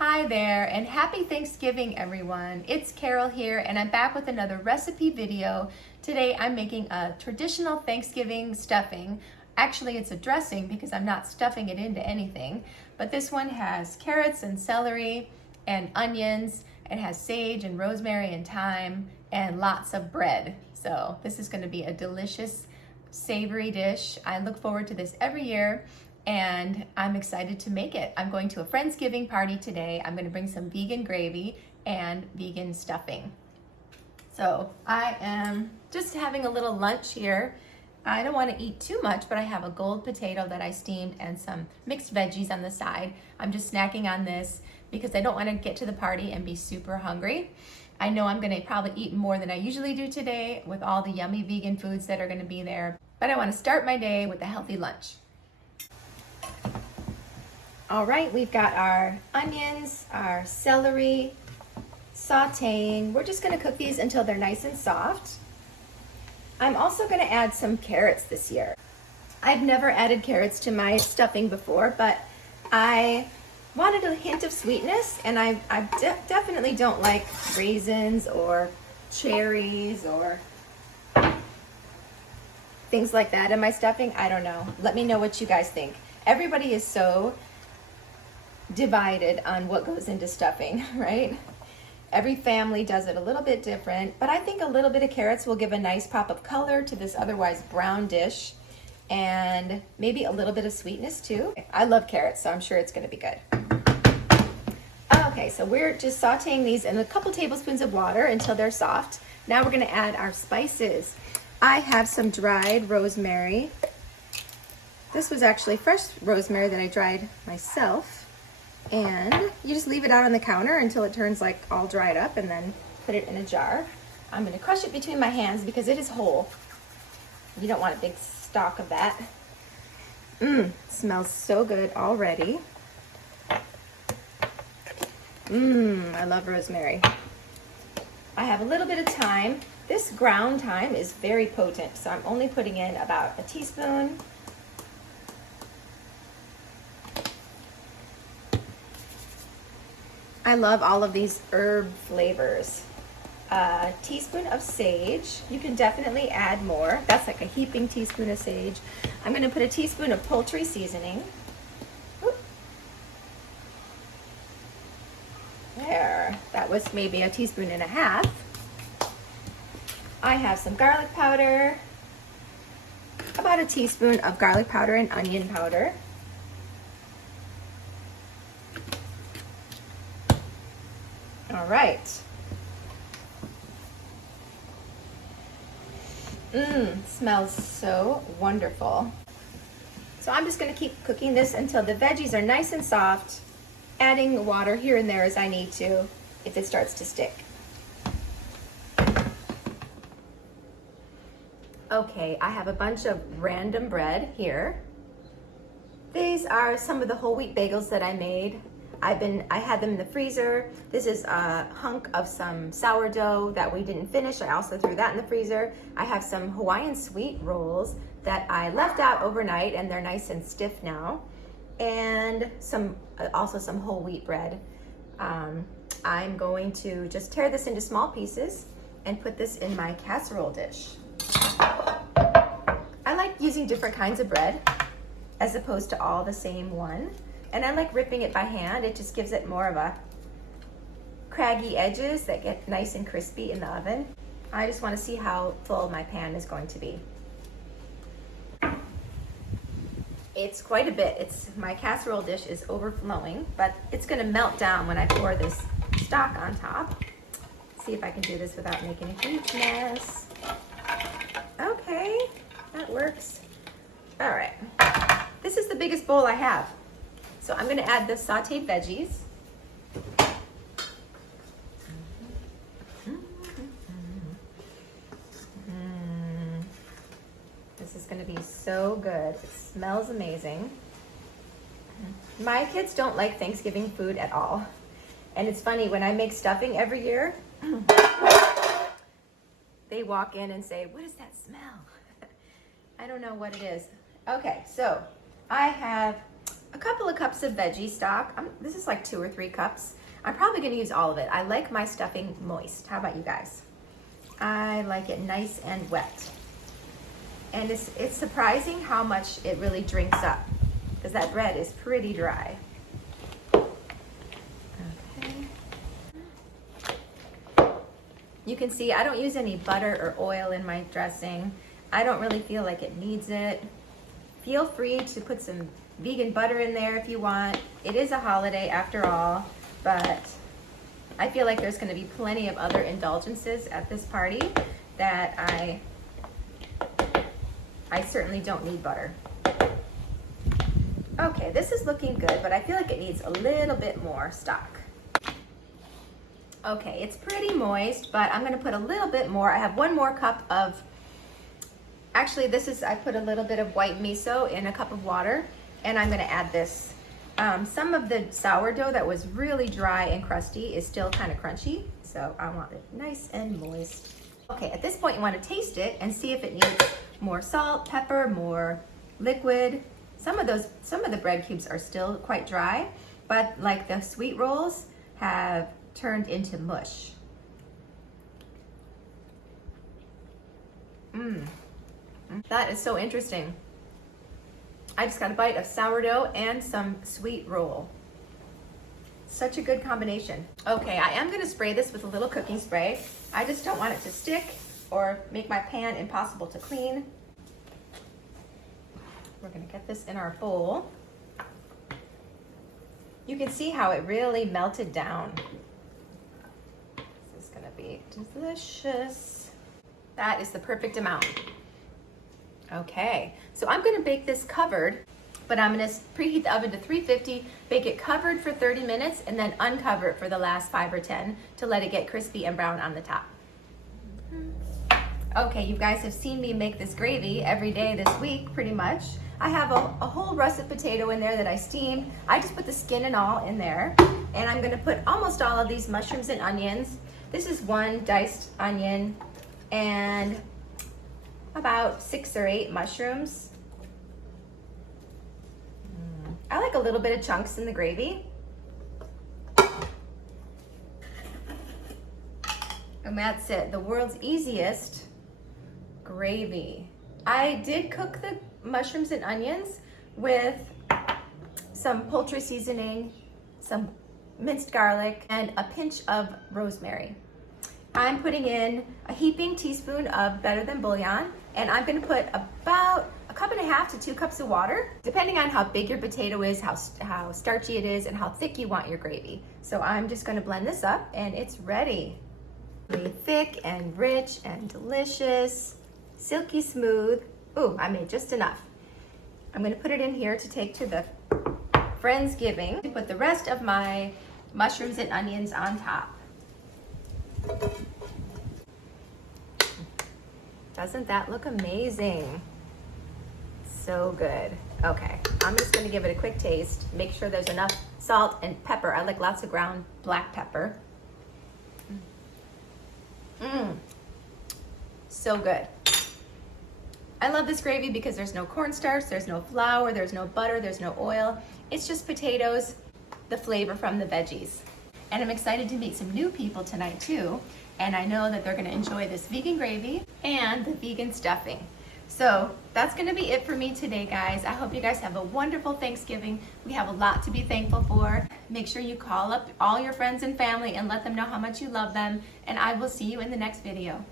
Hi there, and happy Thanksgiving, everyone. It's Carol here, and I'm back with another recipe video. Today I'm making a traditional Thanksgiving stuffing. Actually, it's a dressing because I'm not stuffing it into anything, but this one has carrots and celery and onions. It has sage and rosemary and thyme and lots of bread. So this is going to be a delicious, savory dish. I look forward to this every year, and I'm excited to make it. I'm going to a Friendsgiving party today. I'm going to bring some vegan gravy and vegan stuffing. So I am just having a little lunch here. I don't want to eat too much, but I have a gold potato that I steamed and some mixed veggies on the side. I'm just snacking on this because I don't want to get to the party and be super hungry. I know I'm going to probably eat more than I usually do today with all the yummy vegan foods that are going to be there, but I want to start my day with a healthy lunch. All right, we've got our onions, our celery, sauteing. We're just going to cook these until they're nice and soft. I'm also going to add some carrots this year. I've never added carrots to my stuffing before, but I wanted a hint of sweetness, and I definitely don't like raisins or cherries or things like that in my stuffing. I don't know. Let me know what you guys think. Everybody is so divided on what goes into stuffing, right? Every family does it a little bit different, but I think a little bit of carrots will give a nice pop of color to this otherwise brown dish, and maybe a little bit of sweetness too. I love carrots, so I'm sure it's going to be good. Okay, so we're just sauteing these in a couple tablespoons of water until they're soft. Now we're going to add our spices. I have some dried rosemary. This was actually fresh rosemary that I dried myself. And you just leave it out on the counter until it turns like all dried up, and then put it in a jar. I'm going to crush it between my hands because it is whole. You don't want a big stalk of that. Smells so good already. I love rosemary. I have a little bit of thyme. This ground thyme is very potent, so I'm only putting in about a teaspoon. I love all of these herb flavors. A teaspoon of sage. You can definitely add more. That's like a heaping teaspoon of sage. I'm going to put a teaspoon of poultry seasoning. There. That was maybe a teaspoon and a half. I have some garlic powder. About a teaspoon of garlic powder and onion powder. All right. Smells so wonderful. So I'm just going to keep cooking this until the veggies are nice and soft, adding water here and there as I need to if it starts to stick. Okay, I have a bunch of random bread here. These are some of the whole wheat bagels that I made. I had them in the freezer. This is a hunk of some sourdough that we didn't finish. I also threw that in the freezer. I have some Hawaiian sweet rolls that I left out overnight, and they're nice and stiff now. And also some whole wheat bread. I'm going to just tear this into small pieces and put this in my casserole dish. I like using different kinds of bread as opposed to all the same one. And I like ripping it by hand. It just gives it more of a craggy edges that get nice and crispy in the oven. I just want to see how full my pan is going to be. It's quite a bit. My casserole dish is overflowing, but it's going to melt down when I pour this stock on top. Let's see if I can do this without making a huge mess. Okay, that works. All right. This is the biggest bowl I have. So I'm going to add the sauteed veggies. This is going to be so good. It smells amazing. My kids don't like Thanksgiving food at all. And it's funny, when I make stuffing every year, they walk in and say, "What is that smell?" I don't know what it is. Okay, so I have a couple of cups of veggie stock. This is like 2 or 3 cups. I'm probably gonna use all of it. I like my stuffing moist. How about you guys? I like it nice and wet. And it's surprising how much it really drinks up, because that bread is pretty dry. Okay. You can see I don't use any butter or oil in my dressing. I don't really feel like it needs it. Feel free to put some vegan butter in there if you want. It is a holiday after all, but I feel like there's gonna be plenty of other indulgences at this party that I certainly don't need butter. Okay, this is looking good, but I feel like it needs a little bit more stock. Okay, it's pretty moist, but I'm gonna put a little bit more. I have 1 more cup of, actually I put a little bit of white miso in a cup of water, and I'm gonna add this. Some of the sourdough that was really dry and crusty is still kind of crunchy, so I want it nice and moist. Okay, at this point you want to taste it and see if it needs more salt, pepper, more liquid. Some of the bread cubes are still quite dry, but like the sweet rolls have turned into mush. That is so interesting. I just got a bite of sourdough and some sweet roll. Such a good combination. Okay, I am gonna spray this with a little cooking spray. I just don't want it to stick or make my pan impossible to clean. We're gonna get this in our bowl. You can see how it really melted down. This is gonna be delicious. That is the perfect amount. Okay, so I'm gonna bake this covered, but I'm gonna preheat the oven to 350, bake it covered for 30 minutes, and then uncover it for the last 5 or 10 to let it get crispy and brown on the top. Okay, you guys have seen me make this gravy every day this week, pretty much. I have a whole russet potato in there that I steamed. I just put the skin and all in there, and I'm gonna put almost all of these mushrooms and onions. This is 1 diced onion and about 6 or 8 mushrooms. I like a little bit of chunks in the gravy. And that's it, the world's easiest gravy. I did cook the mushrooms and onions with some poultry seasoning, some minced garlic, and a pinch of rosemary. I'm putting in a heaping teaspoon of Better Than bouillon, and I'm gonna put about 1.5 to 2 cups of water, depending on how big your potato is, how starchy it is, and how thick you want your gravy. So I'm just gonna blend this up, and it's ready. Really thick and rich and delicious, silky smooth. Ooh, I made just enough. I'm gonna put it in here to take to the Friendsgiving. Put the rest of my mushrooms and onions on top. Doesn't that look amazing? So good. Okay, I'm just gonna give it a quick taste. Make sure there's enough salt and pepper. I like lots of ground black pepper. So good. I love this gravy because there's no cornstarch, there's no flour, there's no butter, there's no oil. It's just potatoes, the flavor from the veggies. And I'm excited to meet some new people tonight too. And I know that they're gonna enjoy this vegan gravy and the vegan stuffing. So that's gonna be it for me today, guys. I hope you guys have a wonderful Thanksgiving. We have a lot to be thankful for. Make sure you call up all your friends and family and let them know how much you love them. And I will see you in the next video.